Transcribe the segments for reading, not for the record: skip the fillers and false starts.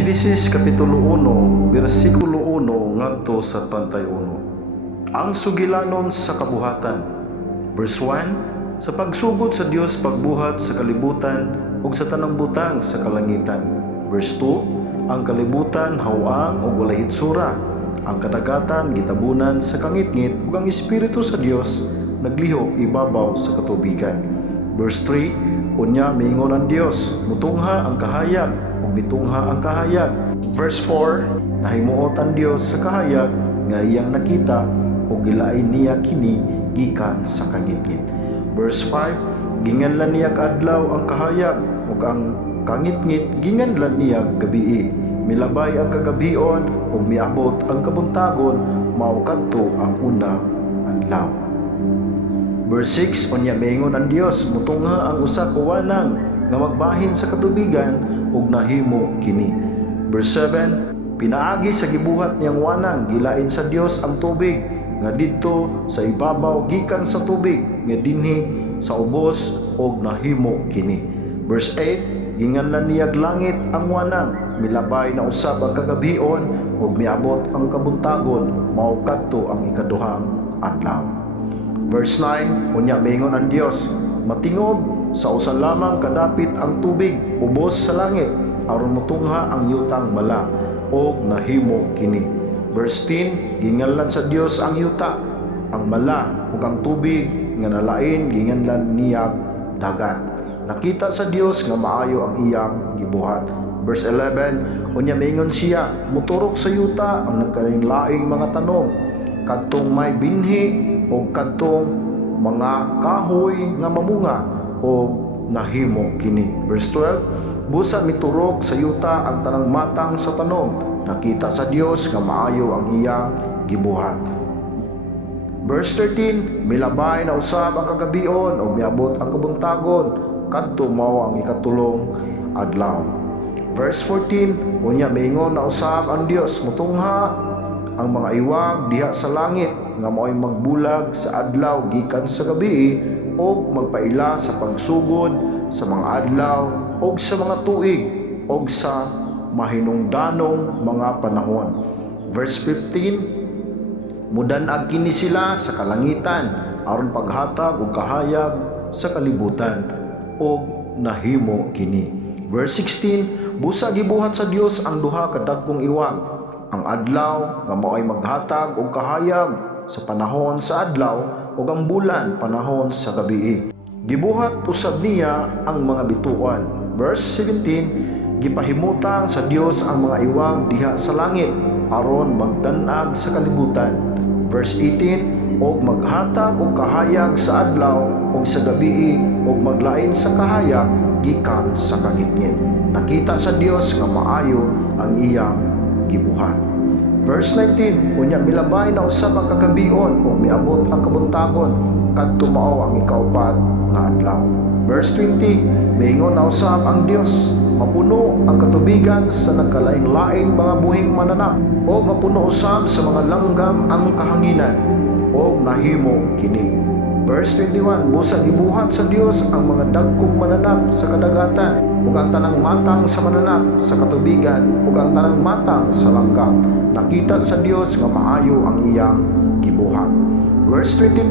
Genesis Kapitulo 1, versikulo 1 ngadto sa 31. Ang sugilanon sa kabuhatan. Verse 1, sa pagsugod sa Dios pagbuhat sa kalibutan ug sa tanang butang sa kalangitan. Verse 2, ang kalibutan hawang ug walay hitsura. Ang kadagatan gitabunan sa kangitngit ug ang espiritu sa Dios naglihok ibabaw sa katubigan. Verse 3, unya miingon ang Dios, mutungha ang kahayag ug mitungha ang kahayag. Verse 4, nahimuot ang Dios sa kahayag nga iyang nakita ug gilain niya kini gikan sa kangitngit. Verse 5, ginganlan niya adlaw ang kahayag ug ang kangitngit ginganlan niya gabii. Milabay ang kagabion ug miabot ang kabuntagon, mao kadto ang una adlaw. Verse 6, unya miingon ang Dios, mutungha ang usa ka wanang nga magbahin sa katubigan ug nahimo kini. Verse 7, pinaagi sa gibuhat niyang wanang gilain sa Dios ang tubig nga didto sa ibabaw gikan sa tubig nga dinhi sa ubos ug nahimo kini. Verse 8, ginganlan niyag langit ang wanang, milabay na usab ang kagabion ug miabot ang kabuntagon, mao kadto ang ikaduhang adlaw. Verse 9, unya miingon ang Dios, matingob sa usa lamang kadapit ang tubig ubos sa langit aron motungha ang yutang mala ug nahimo kini. Verse 10, ginganlan sa Dios ang yuta, ang mala ug ang tubig nga nalain ginganlan niya dagat. Nakita sa Dios nga maayo ang iyang gibuhat. Verse 11, unya miingon siya, muturok sa yuta ang nagkalain-laing mga tanom, kadtong may binhi o kadtong mga kahoy nga mamunga o nahimo kini. Verse 12, busa miturok sa yuta ang tanang matang sa tanom, nakita sa Dios nga maayo ang iyang gibuhat. Verse 13, milabay na usab ang kagabion o miabot ang kabuntagon, kadto mao ang ikatulong adlaw. Verse 14, unya miingon na usab ang Dios, mutungha ang mga iwag diha sa langit nga mao'y magbulag sa adlaw gikan sa gabi ug magpaila sa pagsugod sa mga adlaw ug sa mga tuig ug sa mahinungdanong mga panahon. Verse 15, mudan-ag kini sila sa kalangitan aron paghatag og kahayag sa kalibutan ug nahimo kini. Verse 16, busa gibuhat sa Dios ang duha ka dagkong iwag, ang adlaw nga mao'y maghatag og kahayag sa panahon sa adlaw ug ang bulan panahon sa gabii. Gibuhat usab niya ang mga bituan. Verse 17, gipahimutang sa Dios ang mga iwag diha sa langit aron magdan-ag sa kalibutan. Verse 18, og maghatag og kahayag sa adlaw ug sa gabii ug maglain sa kahayag gikan sa kangitngit. Nakita sa Dios nga maayo ang iyang gibuhat. Verse 19, unya milabay na usab ang kagabion ug miabot ang kabuntagon, kadto mao ang ikaupat nga adlaw. Verse 20, miingon na usab ang Dios, mapuno ang katubigan sa nagkalain-laing mga buhing mananap o mapuno usab sa mga langgam ang kahanginan o nahimo kini. Verse 21, busa gibuhat sa Dios ang mga dagkong mananap sa kadagatan ug ang tanang matang sa mananap sa katubigan ug ang tanang matang sa langgam. Nakita sa Dios nga maayo ang iyang gibuhat. Verse 22,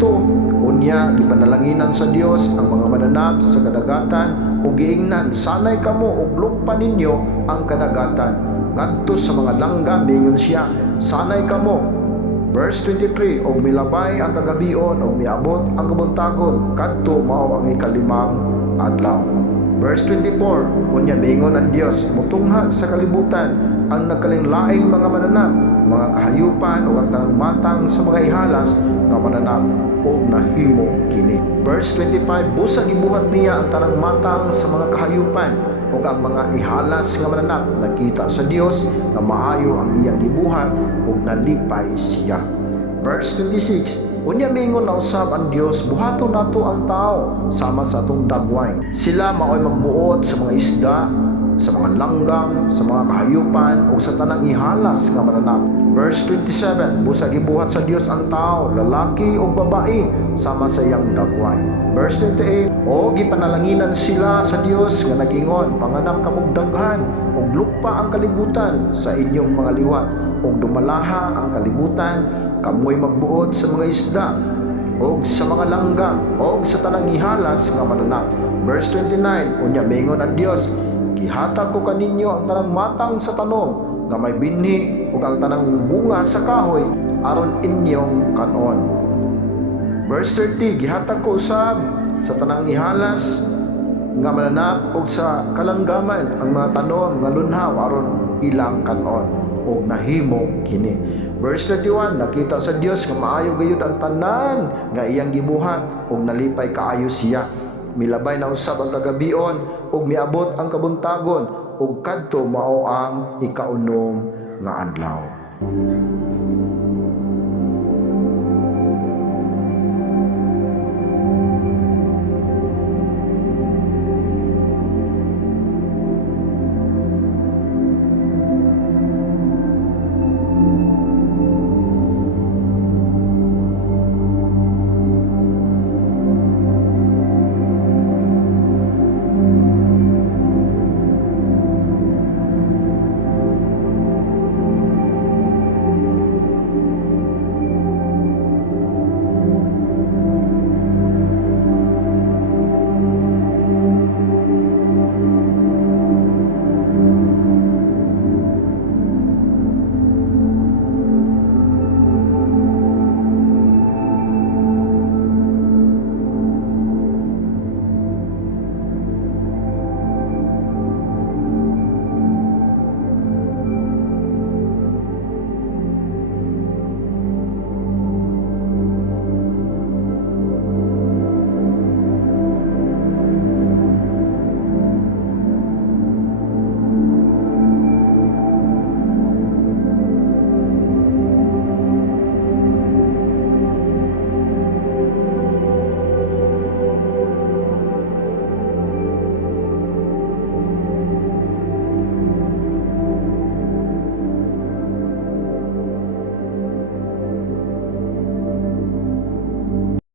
unya gipanalanginan sa Dios ang mga mananap sa kadagatan ug giingnan, sanay kamo ug lugpan ninyo ang kadagatan. Ngadto sa mga langgam miingon siya, sanay kamo. Verse 23, og milabay ang kagabion og miabot ang kabuntagon, kadto mao ang ikalimang adlaw. Verse 24, unya miingon ang Dios, mutungha sa kalibutan ang nagkalain-laing mga mananap, mga kahayupan ug ang tanang matang sa mga ihalas nga mananap ug nahimo kini. Verse 25, busa gibuhat niya ang tanang matang sa mga kahayupan ug ang mga ihalas nga mananap. Nakita sa Dios nga maayo ang iyang gibuhat ug nalipay siya. Verse 26, unya miingon na usab ang Dios, buhaton nato ang tao sama sa atong dagway. Sila mao'y magbuot sa mga isda, sa mga langgam, sa mga kahayupan ug sa tanang ihalas nga mananap. Verse 27, busa gibuhat sa Dios ang tao, lalaki o babae, sama sa iyang dagway. Verse 28, o gipanalanginan sila sa Dios nga nag-ingon, panganak kamog daghan ug lupa ang kalibutan sa inyong mga liwat, ug dumalaha ang kalibutan, kamoy magbuot sa mga isda, og sa mga langgam, og sa tanang ihalas nga mananap. Verse 29, unya mingon ang Dios, gihatag ko kaninyo ang tanang matang sa tanom nga may binhi ug ang tanang bunga sa kahoy aron inyong kanon. Verse 30, gihatag ko usab sa tanang ihalas nga mananap ug sa kalanggaman ang mga tanom nga lunhaw aron ilang kanon ug nahimo kini. Verse 31, nakita sa Dios nga maayo gayud ang tanan nga iyang gibuhat ug nalipay kaayo siya. Milabay na usab ang kagabion ug miabot ang kabuntagon ug kadto mao ang ikaunom nga adlaw.